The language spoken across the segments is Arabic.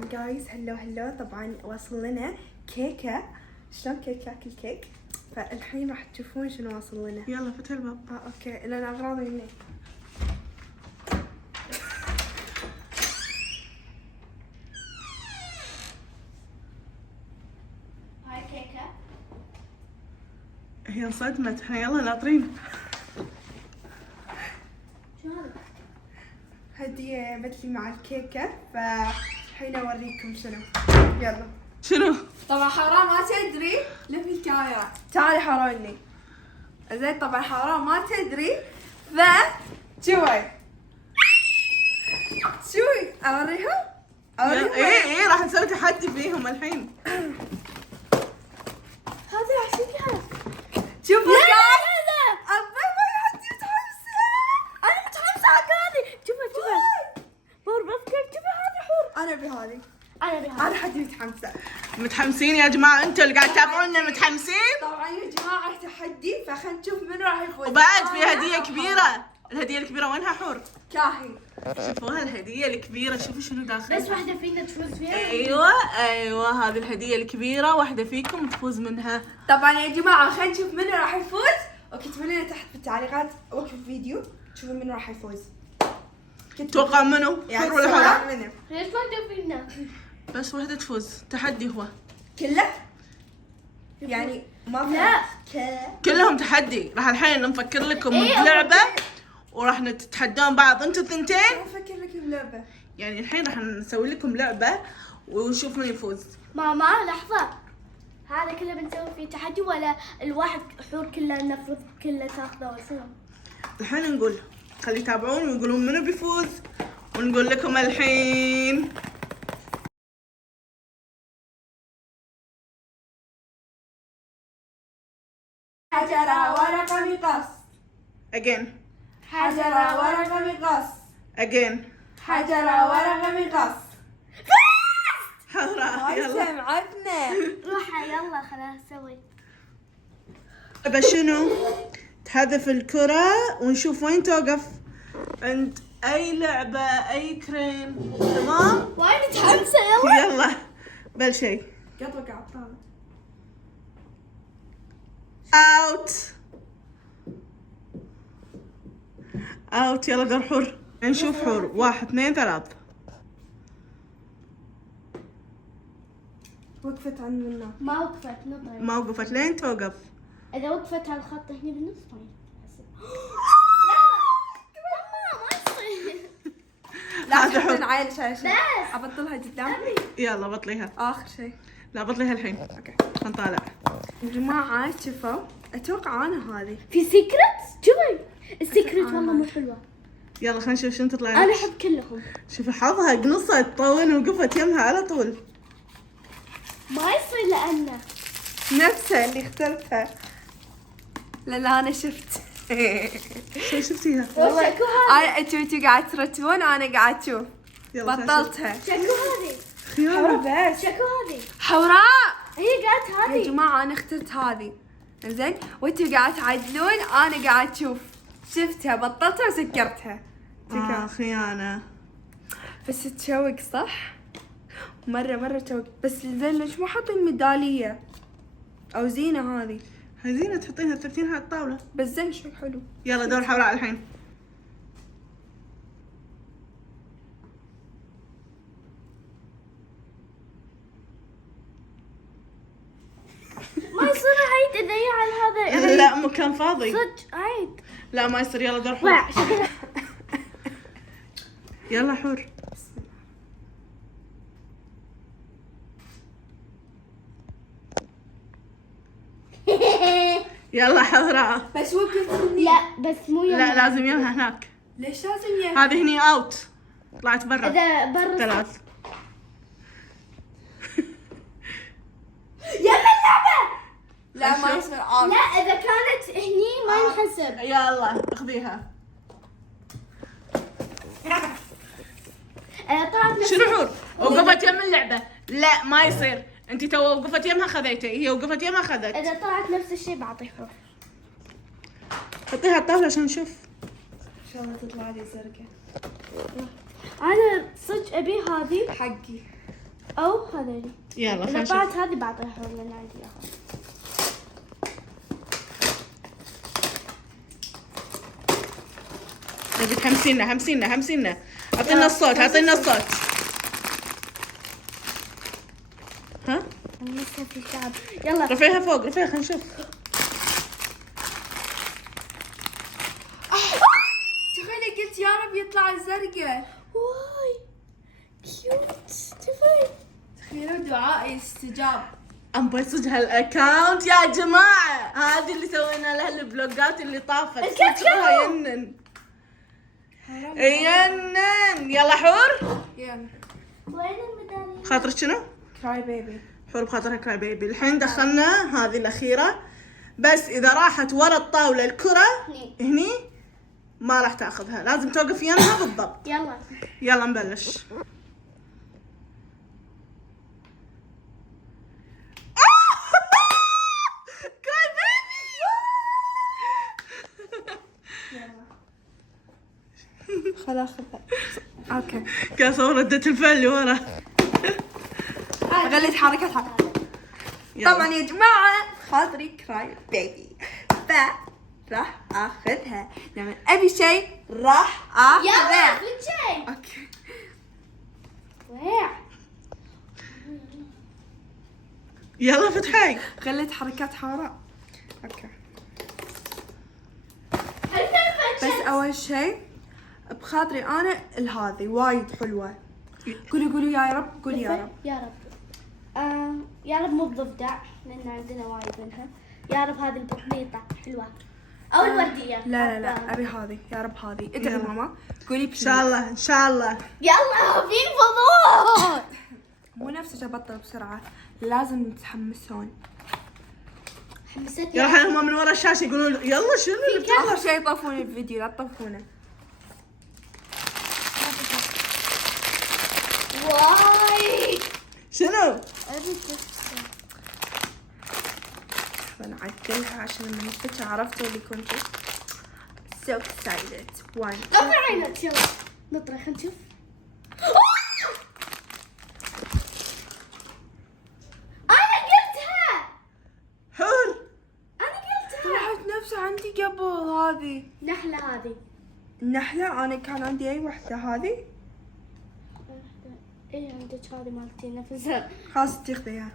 جايز هلو طبعا وصل لنا كيكه. شلون كيك ياكل كيك؟ فالحين راح تشوفون شنو وصل لنا. يلا فتح الباب. اوكي لان اغراضي هنا. هاي كيكه. هي انصدمت. احنا يلا ناطرين. شو هذا؟ هديه بتلي مع الكيكه، فالحين اوريكم شنو. يلا. شنو؟ طبعا حرام ما تدري. لفي الكاميرا تعالي حرامني. زين طبعا حرام ما تدري. شوي اوريها. ايه راح نسوي تحدي فيهم الحين. هذا عشان شوفوا لا guys. لا أبا ما حد يتحمس. انا متحمسه حق هذه. شوفها بور بفكر. شوفي هذه حور. انا بهذه. انا بهذا. انا حد متحمسه. متحمسين يا جماعه؟ انتوا اللي قاعد تتابعونا متحمسين؟ طبعا يا جماعه تحدي، فخلينا نشوف منو راح يفوز. وبعد في هديه كبيره. الهديه الكبيره وينها حور؟ كاهي. شوفوها الهديه الكبيره. شوفوا شنو داخل. بس واحده فينا تفوز فيها. ايوه هذه الهديه الكبيره. واحده فيكم تفوز منها. طبعا يا جماعه خلينا نشوف منو راح يفوز، وكتبوا لنا تحت بالتعليقات وقت الفيديو تشوفوا منو راح يفوز. توقع منو؟ يعني حور ولا حور؟ منو؟ ليش واحده فينا؟ بس واحده تفوز. تحدي هو. كله؟ يعني ما في لا. كلهم تحدي. راح الحين نفكر لكم إيه، بلعبه وراح تتحدون بعض انتوا الثنتين. افكر لك بلعبه. يعني الحين راح نسوي لكم لعبه ونشوف من يفوز. ماما لحظه. هذا كله بنسوي فيه تحدي ولا الواحد حور كله نفرض كله تاخذه وشنو؟ الحين نقول خلي يتابعون ويقولون منو بيفوز ونقول لكم الحين. حجرة ورقة مقص. again حجرة ورقة مقص. again حجرة ورقة مقص. حوراء. يلا سمعتنا. روح يلا خلاص نسوي. بس شنو؟ تحذف الكرة ونشوف وين توقف عند اي لعبة اي كريم. تمام؟ وايد متحمسه. يلا يلا بل شيء. قط وقع الطاولة. اوت. يلا دور حور. نشوف حور. 1 2 3. وقفت عند منا. ما وقفت نطري. ما وقفت لين توقف. اذا وقفت على الخط هني بالنص ما يحسب. لا ما يصير. لا هذا تحط حر. العين عشان بس. ابطلها قدام. يلا بطليها. اخر شيء. لا بطليها الحين. اوكي نطالع. يا جماعة شوفوا، اتوقع انا هذه. في سيكرت. شوفي السيكرت والله مو حلوه. يلا خلينا نشوف شنو تطلع انا لك. احب كلهم. شوفي حظها قنصت طول وقفت يمها على طول. ما يصير لانه نفسها اللي اخترتها. لا انا شفت. شو شفتيها؟ والله شكو هذه. انا انتوا قاعد ترتبون انا قاعد اشوف. يلا بطلتها. شكو هذه. خيانة. بس شكو هذه. حوراء. هي قالت يا هذه. جماعة انا اخترت هذه. زين وانتوا قاعد تعدلون انا قاعد اشوف. شفتها بطلتها وسكرتها. خيانة. بس تشوق صح؟ مرة تشوق. بس زين ليش مو حاطين ميدالية او زينة هذه؟ هزينة تحطينها ترتينها على الطاولة. بس زين شوي حلو. يلا دور حوراء الحين. ما يصير عيد اذا على هذا. لا مكان فاضي. صدق عيد. لا ما يصير. يلا دور حور. لا شكلها. يلا حور. يلا حوراء. بس وقفتني. لا بس مو يلا. لا لازم يمها هناك. ليش لازم يا هذه هني اوت. طلعت برا. اذا برا 3. يلا اللعبة. لا ما يصير لا اذا كانت هني ما ينحسب. يلا اخذيها. طلعت نفس شنو حور؟ وقفت يم اللعبة. لا ما يصير. انت تو وقفت يمها خذيتي. هي وقفت يمها خذت. اذا طلعت نفس الشيء بعطيه حروف. حطيها على الطاولة عشان نشوف. ان شاء الله تطلع لي زرقاء. انا صدق ابي هذه. حقي. او هذيلي. يلا خلينا اذا بعد نشوف. هذه بعطيها حور لان عندي اياها. نبي همسينا. اعطينا الصوت ها نمسها في الشعب. يلا رفيها فوق خلينا نشوف. تخيلي قلت يا رب يطلع الزرقاء. واي كيوت. شوفي تخيلوا دعائي استجاب. انبسط هالاكاونت يا جماعه. هذه اللي سوينا لها البلوجات اللي طافت. الكاتشب. شوفوها ينن. يلا حور. يلا وين الميدالية؟ خاطرك شنو؟ كراي بيبي. حور بخاطرها كراي بيبي. الحين دخلنا هذه الاخيره، بس اذا راحت ورا الطاوله الكره هني ما راح تاخذها، لازم توقف يمها بالضبط. يلا يلا نبلش. كراي بيبي. خل اخذها. اوكي. قاعد اصور ردة الفعل اللي ورا. غليت حركتها. يلا. طبعا يا جماعة خاطري كراي بيبي، راح اخذها لما ابي شيء راح يلا اخذه. في شيء. اوكي. ويع يلا فتحي. خليت حركات حوراء. اوكي. بس اول شيء بخاطري انا هذه وايد حلوة. قولوا يا رب. قولي يا رب. يا رب. يا رب مو بضفدع لان عندنا وايد منها. يا رب هذه البطليطة حلوة او الوردية. لا ابي هذه يا رب. هذه ادعي ماما. قولي ان شاء الله ان شاء الله. يلا في فضول. مو نفسك ابطل بسرعة، لازم تتحمسون. حمستني. يلا الحين هم من ورا الشاشه يقولون يلا شنو. اخر شيء طفون الفيديو، لا تطفونه. واي شنو؟ بنعدلها عشان لما نفتح عرفتوا اللي كنت so excited. one. نطرح عينك. يلا نطرح خلينا نشوف. انا قلتها. حور. انا قلتها. طلعت نفسها عندي قبل هذه نحلة هذه. النحلة. انا كان عندي اي وحدة هذه. ايه عندك هذه مالتي نفسها. خلاص تاخذيها.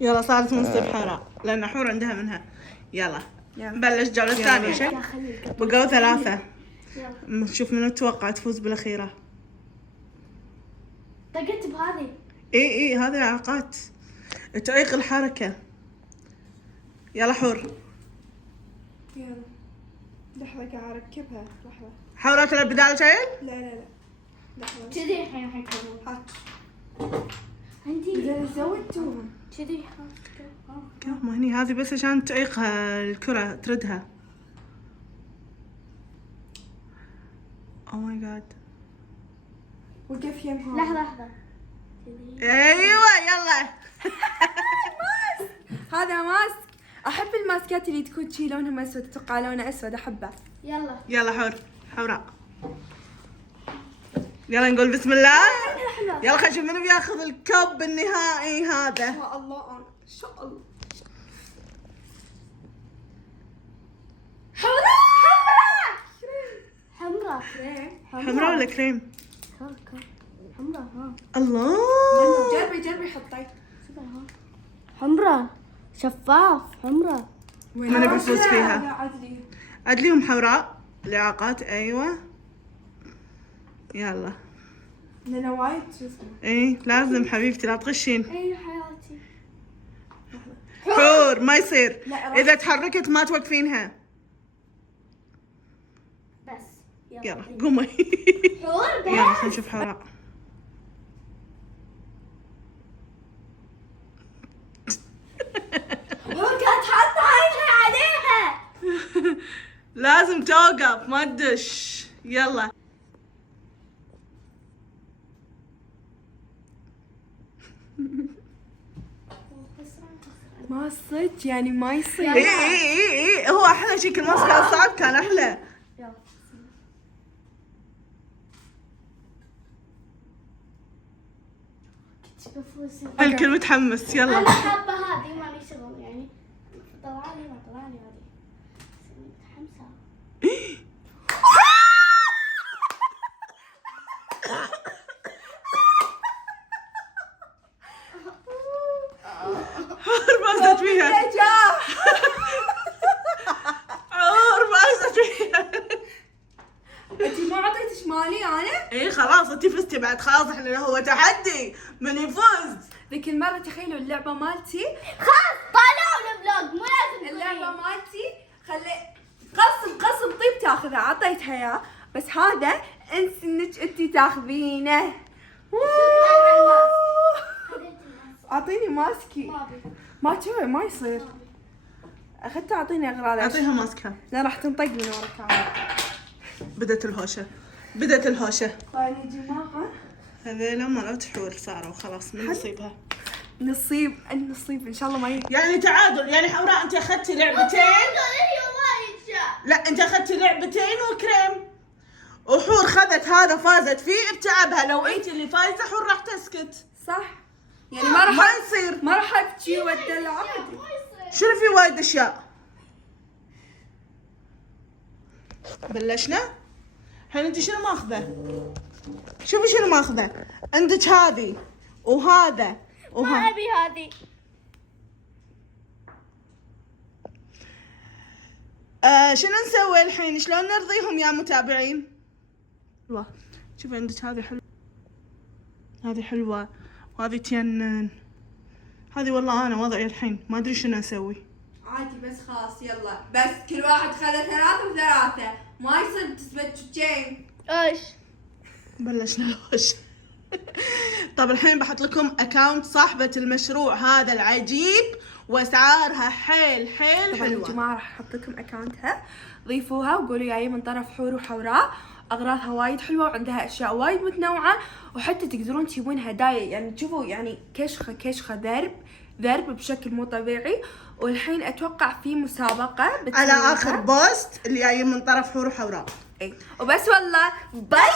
يلا صارت منصب حوراء لان حور عندها منها. يلا يلا. نبلش الجوله الثانيه. يا خلي القطع. بقوا 3. يلا نشوف منو تتوقع تفوز بالاخيره. طقت بهذه. اي هذه اعاقات تعيق الحركه. يلا حور. يلا لحظة قاعد اركبها. لحظة. حور تلعب بدال شايل. لا لحظة. كذي الحين حيكون هات. عندي. اذا زودتوهم كذي ما هني هذه بس عشان تعيقها الكره تردها. او ماي جاد. وقف يمها. لحظة كذي. ايوه يلا. هذا ماسك. احب الماسكات اللي تكون شي لونها اسود. اتوقع لونه اسود احبه. يلا يلا حوراء. يلا نقول بسم الله. يلا خلينا نشوف منو بياخذ الكب النهائي هذا. ان شاء الله ان شاء الله. حمراء. حمراء ولا كريم؟ حمراء ها. الله. جربي حطي. حمراء شفاف. حمراء. من بيفوز فيها؟ لا عدلي. عدليهم حوراء الاعاقات. ايوه يلا. لأنه وايد شو اسمه. اي لازم حبيبتي لا تغشين. اي حياتي. حور ما يصير. لا، اذا تحركت ما توقفينها. بس يلا قومي. حور بس. يلا خلينا نشوف حوراء. قاعد حاطة عينها عليها. لازم توقف ما تدش. يلا ما صدق يعني ما يصير. اي هو احلى شيء. كل ما كان صعب كان احلى. يلا بفوز. الكل متحمس يلا. انا حابه هذه ما لي شغل يعني. طلعلي ما طلعلي هذه. متحمسه. فازت فيها. نجاح. فازت فيها. انت ما اعطيتش مالي انا؟ ايه خلاص انت فزتي بعد، خلاص احنا هو تحدي من يفوز. ذيك المرة تخيلوا اللعبة مالتي، خلاص طلعوا الفلوج مو لازم اللعبة تقولين. مالتي قسم طيب تاخذها، عطيتها اياه، بس هذا انس انك انت تاخذينه. اعطيني ماسكي. ما أبي. ما تسوي، ما يصير. اخذته اعطيني اغراض. اعطيها ماسكها. لا راح تنطق من ورا الكاميرا. بدت الهوشه، بدت الهوشه. طيب يا جماعة، هذيلا مرات حور صاروا خلاص من نصيبها. نصيب النصيب ان شاء الله ما يعني تعادل، يعني حوراء انت اخذتي لعبتين. لا انت اخذتي لعبتين وكريم، وحور خذت هذا فازت فيه بتعبها. لو انت اللي فايزه حور راح تسكت. صح. يعني ما ما راح يصير. ما راح ابكي وادلع عادي. شنو في وايد اشياء. بلشنا. الحين انت شنو ماخذه؟ شوفي شنو ماخذه. عندك هذه وهذا ما وهذا. ابي هذه. شنو نسوي الحين؟ شلون نرضيهم يا متابعين؟ والله شوفي عندك هذه حلوة، هذه حلوة، وهذه تينن. هذه والله انا وضعي الحين ما ادري شنو اسوي. عادي بس خلاص يلا، بس كل واحد خذ 3 و3، ما يصير تثبتين. ايش؟ بلشنا الوش. طب الحين بحط لكم اكاونت صاحبة المشروع هذا العجيب واسعارها حيل حيل طبعا يا حلوة. جماعة راح احط لكم اكاونتها، ضيفوها وقولوا جايين من طرف حور وحوراء. اغراضها وايد حلوة وعندها اشياء وايد متنوعة، وحتى تقدرون تجيبون هدايا. يعني تشوفوا يعني كشخة ذرب بشكل مو طبيعي. والحين اتوقع في مسابقة على اخر بوست اللي جايين من طرف حور وحوراء. اي وبس والله باي.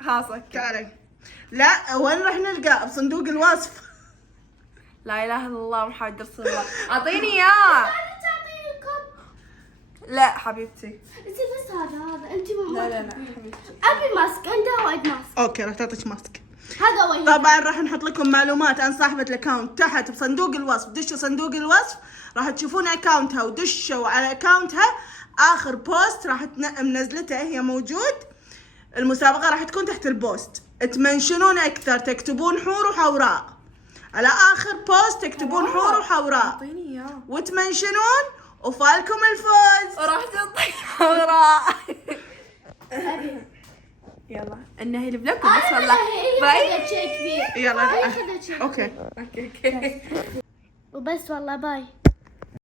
خلاص تعالي. لا وين راح نلقى؟ بصندوق الوصف. لا اله الا الله محمد رسول الله. اعطيني اياه. لا حبيبتي. بس هذا انت لا لا لا حبيبتي. ابي ماسك، عندها وايد ماسك. اوكي راح تعطيك ماسك. هذا وين؟ طبعا راح نحط لكم معلومات عن صاحبة الاكاونت تحت بصندوق الوصف. دشوا صندوق الوصف راح تشوفون اكاونتها، ودشوا على اكاونتها اخر بوست راح منزلته هي موجود. المسابقة راح تكون تحت البوست، تمنشنون اكثر تكتبون حور وحوراء. على اخر بوست تكتبون حور وحوراء اعطيني اياه وتمنشنون وفالكم الفوز. وراح تعطي حوراء. يلا انهي الفلوج بس والله باي. شيء كبير. يلا خذت شيء اوكي. اوكي وبس والله باي.